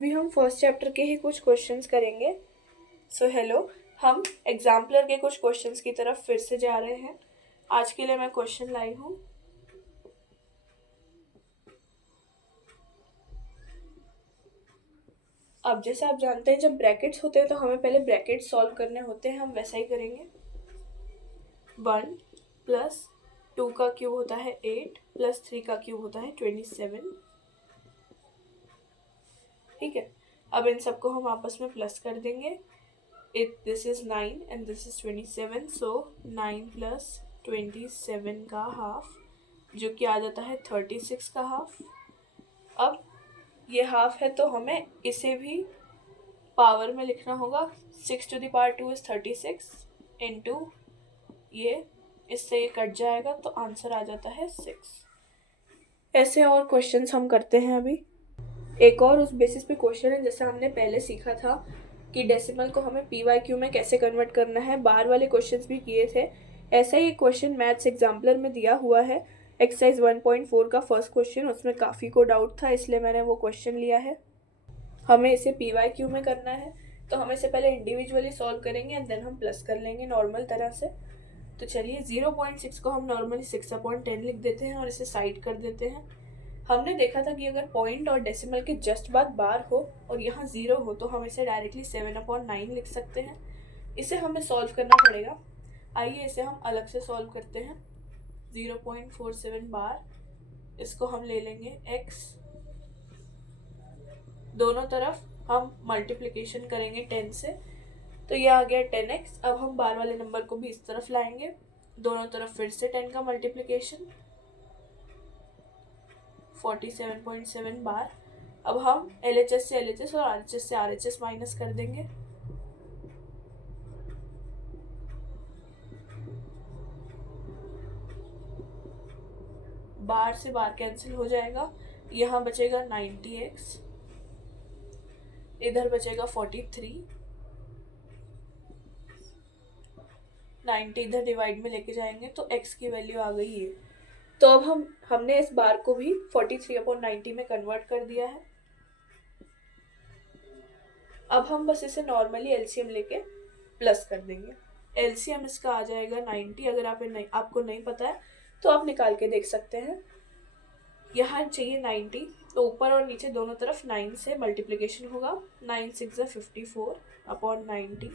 अभी हम first chapter के ही कुछ क्वेश्चंस करेंगे। सो हेलो, हम एग्जाम्पलर के कुछ क्वेश्चंस की तरफ फिर से जा रहे हैं। आज के लिए मैं क्वेश्चन लाई हूँ। अब जैसे आप जानते हैं, जब ब्रैकेट्स होते हैं तो हमें पहले ब्रैकेट सॉल्व करने होते हैं। हम वैसा ही करेंगे। 1 + 2 का क्यूब होता है 8 + 3 का क्यूब होता है 27। ठीक है, अब इन सबको हम आपस में प्लस कर देंगे। This is 9 and this is 27, सो 9 + 27 का हाफ, जो कि आ जाता है 36 का हाफ। अब ये हाफ है तो हमें इसे भी पावर में लिखना होगा। 6⁻² इज 36 इंटू ये, इससे ये कट जाएगा तो आंसर आ जाता है 6। ऐसे और क्वेश्चंस हम करते हैं अभी। एक और उस बेसिस पे क्वेश्चन है, जैसे हमने पहले सीखा था कि डेसिमल को हमें PYQ में कैसे कन्वर्ट करना है। बाहर वाले क्वेश्चंस भी किए थे। ऐसा ही एक क्वेश्चन मैथ्स एग्जाम्पलर में दिया हुआ है, एक्सरसाइज 1.4 का फर्स्ट क्वेश्चन। उसमें काफ़ी को डाउट था, इसलिए मैंने वो क्वेश्चन लिया है। हमें इसे PYQ में करना है, तो हम इसे पहले इंडिविजुअली सॉल्व करेंगे एंड देन हम प्लस कर लेंगे नॉर्मल तरह से। तो चलिए 0.6 को हम नॉर्मली 6/10 लिख देते हैं और इसे साइड कर देते हैं। हमने देखा था कि अगर पॉइंट और डेसिमल के जस्ट बाद बार हो और यहाँ 0 हो तो हम इसे डायरेक्टली 7/9 लिख सकते हैं। इसे हमें सॉल्व करना पड़ेगा। आइए इसे हम अलग से सॉल्व करते हैं। 0.47 बार, इसको हम ले लेंगे x। दोनों तरफ हम मल्टीप्लिकेशन करेंगे 10 से, तो ये आ गया 10x। अब हम बार वाले नंबर को भी इस तरफ लाएंगे, दोनों तरफ फिर से 10 का मल्टीप्लिकेशन, 47.7 बार। अब हम LHS से LHS और RHS से RHS माइनस कर देंगे। बार से बार कैंसिल हो जाएगा, यहाँ बचेगा 90x, इधर बचेगा 43। 90 इधर डिवाइड में लेके जाएंगे तो x की वैल्यू आ गई है। तो अब हमने इस बार को भी 43/90 में कन्वर्ट कर दिया है। अब हम बस इसे नॉर्मली एलसीएम लेके प्लस कर देंगे। एलसीएम इसका आ जाएगा 90। अगर आपको नहीं पता है तो आप निकाल के देख सकते हैं। यहाँ चाहिए 90, तो ऊपर और नीचे दोनों तरफ 9 से मल्टीप्लिकेशन होगा। 9 6 54/90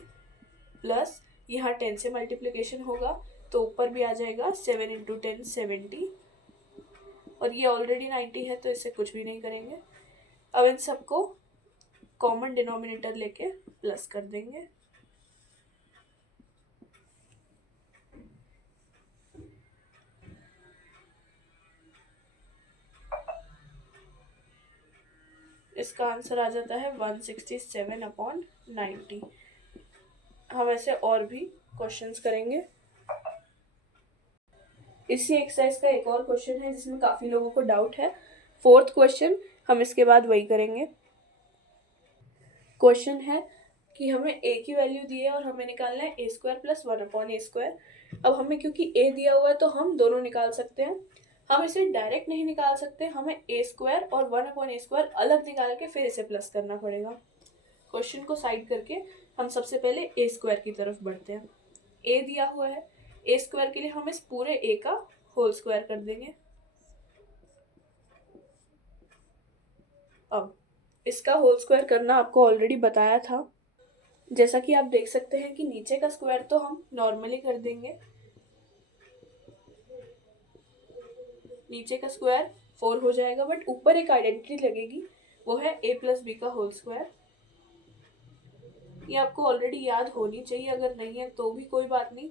प्लस यहाँ 10 से मल्टीप्लिकेशन होगा, तो ऊपर भी आ जाएगा 7 × 10 70, और ये ऑलरेडी 90 है तो इससे कुछ भी नहीं करेंगे। अब इन सबको कॉमन डिनोमिनेटर लेके प्लस कर देंगे। इसका आंसर आ जाता है 167/90। हम ऐसे और भी क्वेश्चंस करेंगे। इसी एक्सरसाइज का एक और क्वेश्चन है जिसमें काफ़ी लोगों को डाउट है। फोर्थ क्वेश्चन हम इसके बाद वही करेंगे। क्वेश्चन है कि हमें a की वैल्यू दी है और हमें निकालना है a² + 1/a²। अब हमें क्योंकि a दिया हुआ है तो हम दोनों निकाल सकते हैं। हम इसे डायरेक्ट नहीं निकाल सकते, हमें a² और 1/a² अलग निकाल के फिर इसे प्लस करना पड़ेगा। क्वेश्चन को साइड करके हम सबसे पहले a² की तरफ बढ़ते हैं। a दिया हुआ है, a² के लिए हम इस पूरे a का होल स्क्वायर कर देंगे। अब इसका होल स्क्वायर करना आपको ऑलरेडी बताया था। जैसा कि आप देख सकते हैं कि नीचे का स्क्वायर तो हम नॉर्मली कर देंगे। नीचे का स्क्वायर 4 हो जाएगा, बट ऊपर एक आइडेंटिटी लगेगी, वो है a + b का होल स्क्वायर। ये आपको ऑलरेडी याद होनी चाहिए, अगर नहीं है तो भी कोई बात नहीं।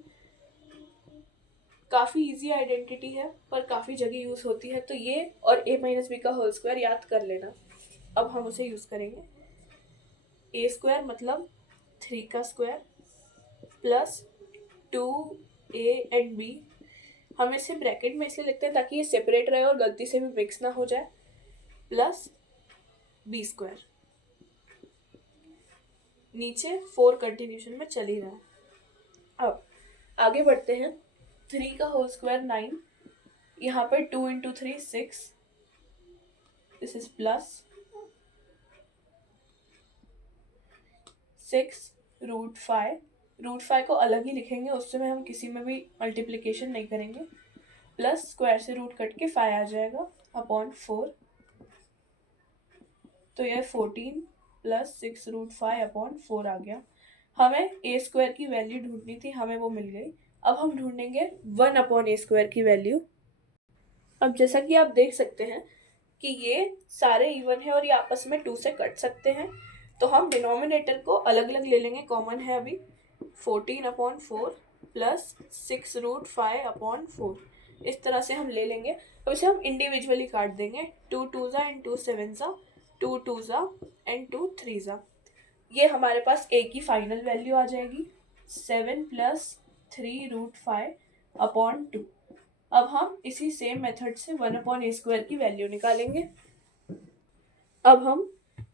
काफ़ी इजी आइडेंटिटी है पर काफ़ी जगह यूज़ होती है, तो ये और a - b का होल स्क्वायर याद कर लेना। अब हम उसे यूज़ करेंगे। a² मतलब 3 का square plus 2a and b। हम इसे ब्रैकेट में इसलिए लिखते हैं ताकि ये सेपरेट रहे और गलती से भी मिक्स ना हो जाए, प्लस b²। नीचे 4 कंटिन्यूशन में चल ही रहा है। अब आगे बढ़ते हैं। 3 का होल स्क्वायर 9, यहाँ पर 2 × 3 6, दिस इज प्लस 6√5, √5 को अलग ही लिखेंगे, उससे में हम किसी में भी मल्टीप्लिकेशन नहीं करेंगे, प्लस स्क्वायर से रूट कट के 5 आ जाएगा अपॉन 4, तो यह 14 प्लस 6√5 अपॉन 4 आ गया। हमें ए स्क्वायर की वैल्यू ढूंढनी थी, हमें वो मिल गई। अब हम ढूंढेंगे 1 अपॉन ए स्क्वायर की वैल्यू। अब जैसा कि आप देख सकते हैं कि ये सारे इवन है और ये आपस में 2 से कट सकते हैं, तो हम डिनोमिनेटर को अलग अलग ले लेंगे, कॉमन है अभी 14 अपॉन 4 प्लस 6√5 अपॉन 4, इस तरह से हम ले लेंगे। अब इसे हम इंडिविजुअली काट देंगे, 2 2 एंड 2 7 2 2 एंड 2 3 ये हमारे पास ए की फाइनल वैल्यू आ जाएगी 7 प्लस 3√5 अपॉन 2। अब हम इसी सेम मेथड से 1 अपॉन ए स्क्वायर की वैल्यू निकालेंगे। अब हम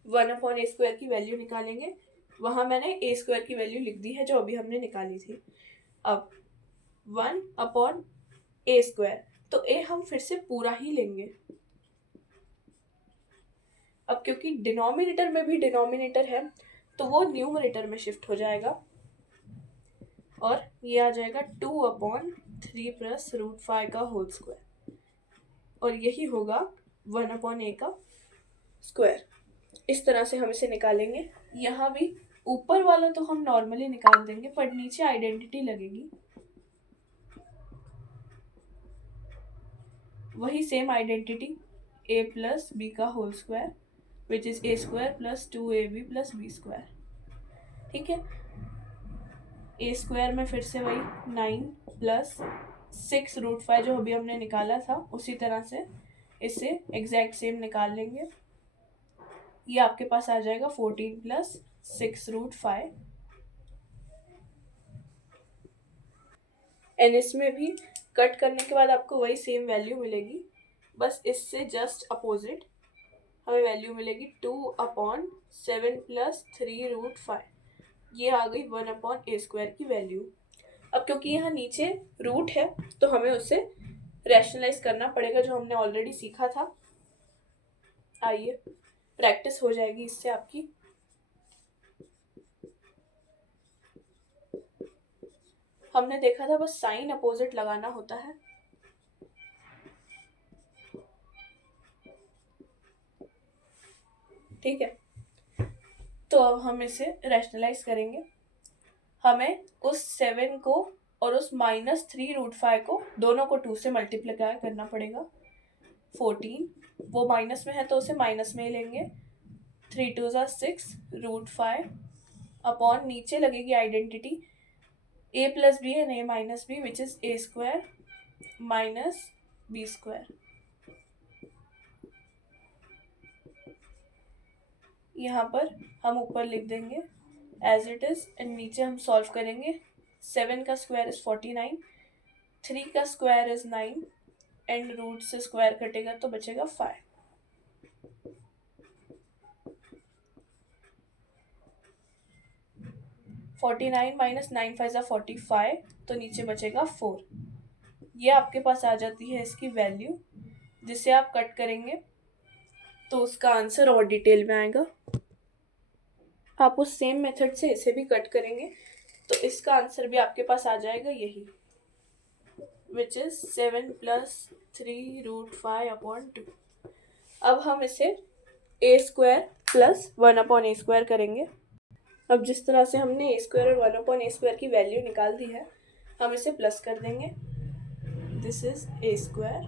1 अपॉन ए स्क्वायर की वैल्यू निकालेंगे, वहाँ मैंने ए स्क्वायर की वैल्यू लिख दी है जो अभी हमने निकाली थी। अब 1 अपॉन ए स्क्वायर, तो ए हम फिर से पूरा ही लेंगे। अब क्योंकि डिनोमिनेटर में भी डिनोमिनेटर है तो वो न्यूमरेटर में शिफ्ट हो जाएगा और ये आ जाएगा 2 अपॉन 3 प्लस √5 का होल स्क्वायर, और यही होगा 1 अपॉन ए का स्क्वायर। इस तरह से हम इसे निकालेंगे। यहाँ भी ऊपर वाला तो हम नॉर्मली निकाल देंगे, पर नीचे आइडेंटिटी लगेगी, वही same identity a plus B का whole square which is a square plus 2ab plus b square. ठीक है, ए स्क्वायर में फिर से वही 9 प्लस 6√5 जो अभी हमने निकाला था, उसी तरह से इसे एग्जैक्ट सेम निकाल लेंगे। ये आपके पास आ जाएगा 14 प्लस 6√5, एंड इसमें भी कट करने के बाद आपको वही सेम वैल्यू मिलेगी, बस इससे जस्ट अपोजिट हमें वैल्यू मिलेगी 2 अपॉन 7 प्लस 3√5। ये आ गई 1 अपॉन ए स्क्वायर की वैल्यू। अब क्योंकि यहाँ नीचे रूट है तो हमें उसे रैशनलाइज करना पड़ेगा, जो हमने ऑलरेडी सीखा था। आइए प्रैक्टिस हो जाएगी इससे आपकी। हमने देखा था बस साइन अपोजिट लगाना होता है। ठीक है, तो अब हम इसे रैशनलाइज करेंगे। हमें उस 7 को और उस -3√5 को दोनों को 2 से मल्टीप्लाई करना पड़ेगा। 14 वो माइनस में है तो उसे माइनस में ही लेंगे, 3 2 6√5 अपॉन नीचे लगेगी identity a plus B and a minus B which is a square minus b square. यहाँ पर हम ऊपर लिख देंगे एज इट इज एंड नीचे हम सॉल्व करेंगे। 7 का स्क्वायर इज 49, 3 का स्क्वायर इज 9 एंड रूट से स्क्वायर कटेगा तो बचेगा 5। (49 - 9 5 = 45) तो नीचे बचेगा 4। ये आपके पास आ जाती है इसकी वैल्यू, जिसे आप कट करेंगे तो उसका आंसर और डिटेल में आएगा। आप उस सेम मेथड से इसे भी कट करेंगे तो इसका आंसर भी आपके पास आ जाएगा यही, विच इज 7 प्लस 3√5 अपॉन 2। अब हम इसे ए स्क्वायर प्लस 1 अपॉन ए स्क्वायर करेंगे। अब जिस तरह से हमने ए स्क्वायर और 1 अपॉन ए स्क्वायर की वैल्यू निकाल दी है, हम इसे प्लस कर देंगे। This is a square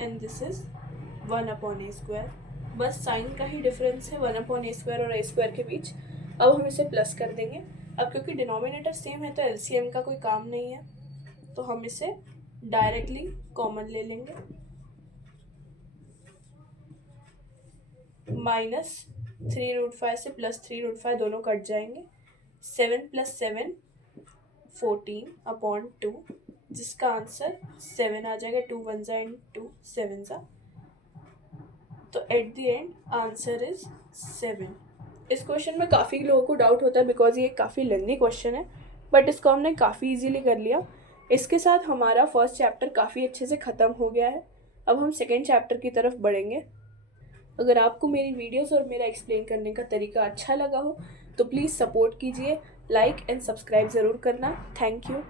and this is 1 upon A square. बस साइन का ही डिफरेंस है 1 अपॉन ए स्क्वायर और ए स्क्वायर के बीच। अब हम इसे प्लस कर देंगे। अब क्योंकि डिनोमिनेटर सेम है तो एलसीएम का कोई काम नहीं है, तो हम इसे डायरेक्टली कॉमन ले लेंगे। -3√5 से +3√5 दोनों कट जाएंगे। 7 + 7 14 अपॉन 2, जिसका आंसर 7 आ जाएगा। 2 1 एंड 2 7। तो at the end answer is 7। इस क्वेश्चन में काफ़ी लोगों को डाउट होता है बिकॉज ये काफ़ी लेंथी क्वेश्चन है, बट इसको हमने काफ़ी इजीली कर लिया। इसके साथ हमारा फर्स्ट चैप्टर काफ़ी अच्छे से ख़त्म हो गया है। अब हम सेकेंड चैप्टर की तरफ बढ़ेंगे। अगर आपको मेरी वीडियोस और मेरा एक्सप्लेन करने का तरीका अच्छा लगा हो तो प्लीज़ सपोर्ट कीजिए, लाइक एंड सब्सक्राइब ज़रूर करना। Thank you.